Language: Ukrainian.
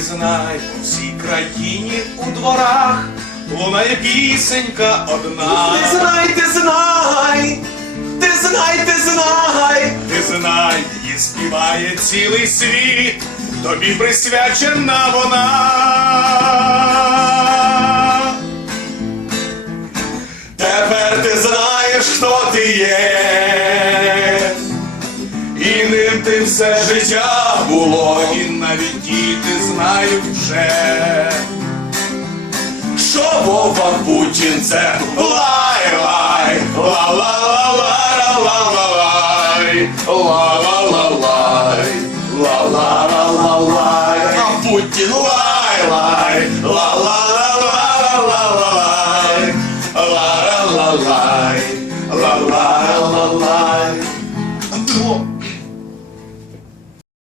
знай, у всій країні у дворах лунає пісенька одна. Ти знай, ти знай, ти знай, ти знай, ти знай, і співає цілий світ, тобі присвячена вона. Тепер ти знаєш, хто ти є і ним ти все життя було, і навіть діти знають вже, що Вова Путін це лай-лай, ла-ла-ла-ла-ла-ла-лай, ла-ла-ла-лай, ла-ла-ла-ла-лай, а Путін лай-лай, ла-ла-ла-ла-ла-ла-лай, ла-ла-ла-лай, ла-ла-ла-лай.